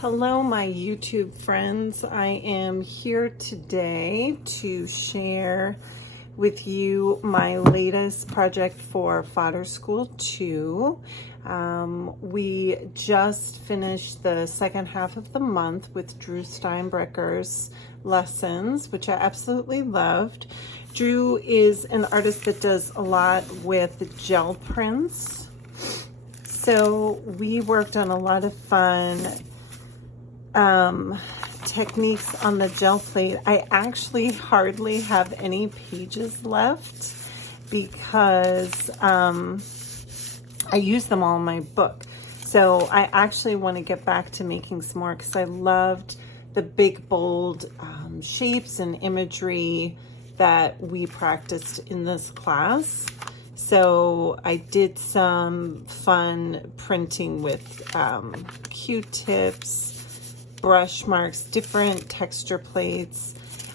Hello, my YouTube friends. I am here today to share with you my latest project for Fodder School 2. We just finished the second half of the month with Drew Steinbrecher's lessons, which I absolutely loved. Drew is an artist that does a lot with gel prints. So we worked on a lot of fun techniques on the gel plate. I actually hardly have any pages left because I use them all in my book. So I actually want to get back to making some more because I loved the big, bold shapes and imagery that we practiced in this class. So I did some fun printing with Q-tips, brush marks, different texture plates.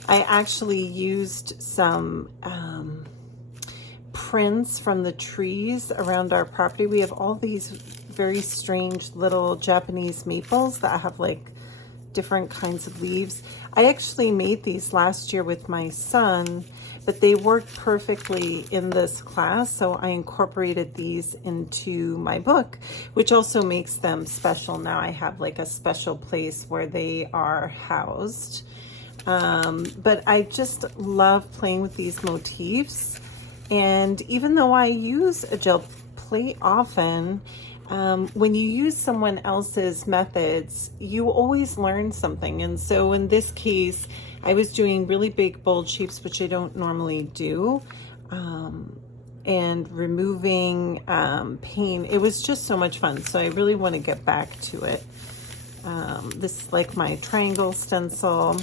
I actually used some prints from the trees around our property. We have all these very strange little Japanese maples that have like different kinds of leaves. I actually made these last year with my son, but they worked perfectly in this class, so I incorporated these into my book, which also makes them special. Now I have like a special place where they are housed. But I just love playing with these motifs. And even though I use a gel plate often, when you use someone else's methods, you always learn something. And so in this case, I was doing really big, bold shapes, which I don't normally do, and removing paint. It was just so much fun. So I really want to get back to it. This is like my triangle stencil,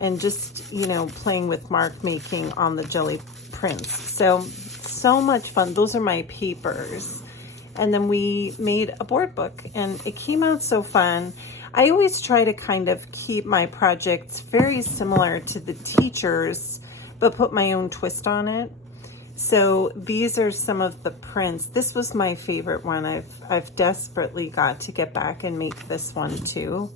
and just, you know, playing with mark making on the jelly prints. So much fun. Those are my papers. And then we made a board book, and it came out so fun. I always try to kind of keep my projects very similar to the teachers, but put my own twist on it. So these are some of the prints. This was my favorite one. I've desperately got to get back and make this one too.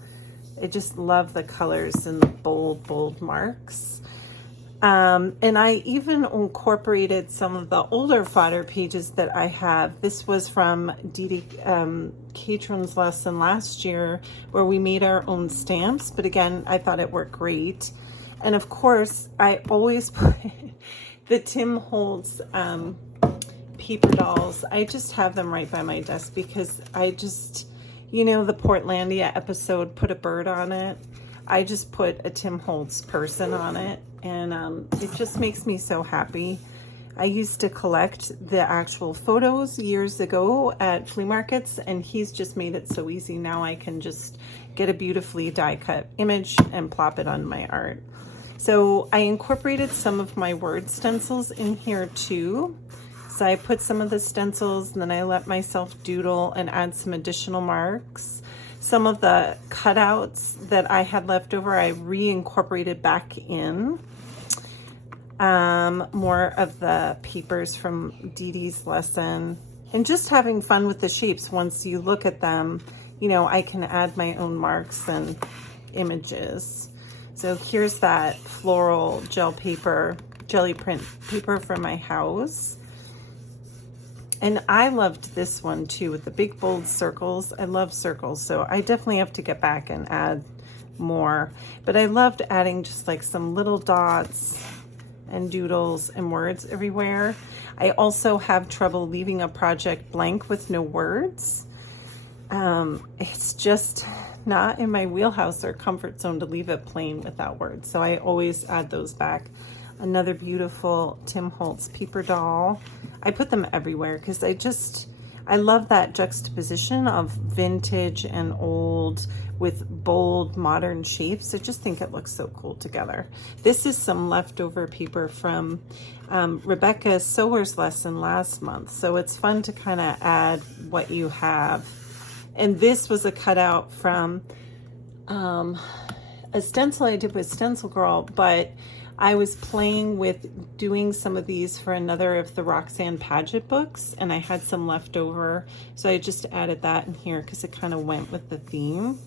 I just love the colors and the bold marks. And I even incorporated some of the older fodder pages that I have. This was from Dee Catron's lesson last year where we made our own stamps. But again, I thought it worked great. And of course, I always put the Tim Holtz paper dolls. I just have them right by my desk because I just, you know, the Portlandia episode, put a bird on it. I just put a Tim Holtz person on it, and it just makes me so happy. I used to collect the actual photos years ago at flea markets, and he's just made it so easy. Now I can just get a beautifully die-cut image and plop it on my art. So I incorporated some of my word stencils in here too. So I put some of the stencils, and then I let myself doodle and add some additional marks. Some of the cutouts that I had left over, I reincorporated back in. More of the papers from Dee Dee's lesson. And just having fun with the shapes. Once you look at them, you know, I can add my own marks and images. So here's that floral gel paper, jelly print paper from my house. And I loved this one too with the big bold circles. I love circles, so I definitely have to get back and add more. But I loved adding just like some little dots and doodles and words everywhere. I also have trouble leaving a project blank with no words. It's just not in my wheelhouse or comfort zone to leave it plain without words. So I always add those back. Another beautiful Tim Holtz paper doll. I put them everywhere because I love that juxtaposition of vintage and old with bold modern shapes. I just think it looks so cool together. This is some leftover paper from Rebecca Sower's lesson last month. So it's fun to kind of add what you have. And this was a cutout from a stencil I did with Stencil Girl, but I was playing with doing some of these for another of the Roxanne Paget books, and I had some left over, so I just added that in here because it kind of went with the theme.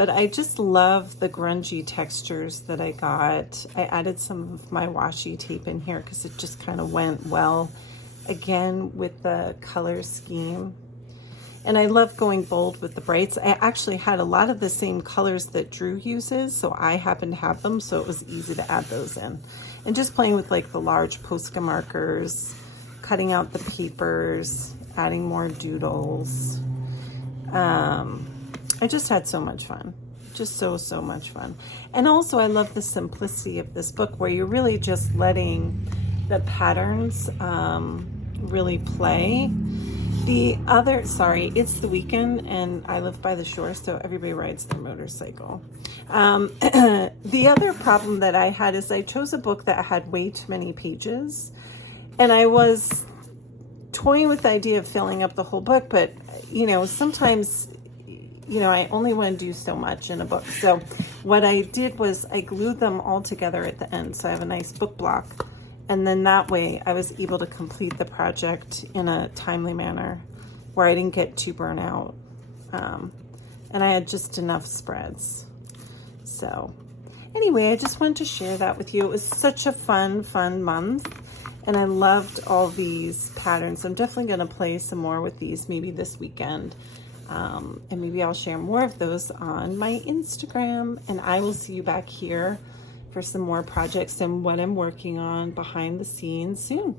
But I just love the grungy textures that I got. I added some of my washi tape in here because it just kind of went well, again, with the color scheme. And I love going bold with the brights. I actually had a lot of the same colors that Drew uses, so I happen to have them, so it was easy to add those in. And just playing with like the large Posca markers, cutting out the papers, adding more doodles. I just had so much fun. Just so much fun. And also I love the simplicity of this book where you're really just letting the patterns really play. The other, sorry, it's the weekend and I live by the shore, so everybody rides their motorcycle. The other problem that I had is I chose a book that had way too many pages, and I was toying with the idea of filling up the whole book, but you know, sometimes, you know, I only want to do so much in a book. So what I did was I glued them all together at the end, so I have a nice book block. And then that way I was able to complete the project in a timely manner where I didn't get too burnt out. And I had just enough spreads. So anyway, I just wanted to share that with you. It was such a fun month. And I loved all these patterns. I'm definitely going to play some more with these maybe this weekend. And maybe I'll share more of those on my Instagram. And I will see you back here for some more projects and what I'm working on behind the scenes soon.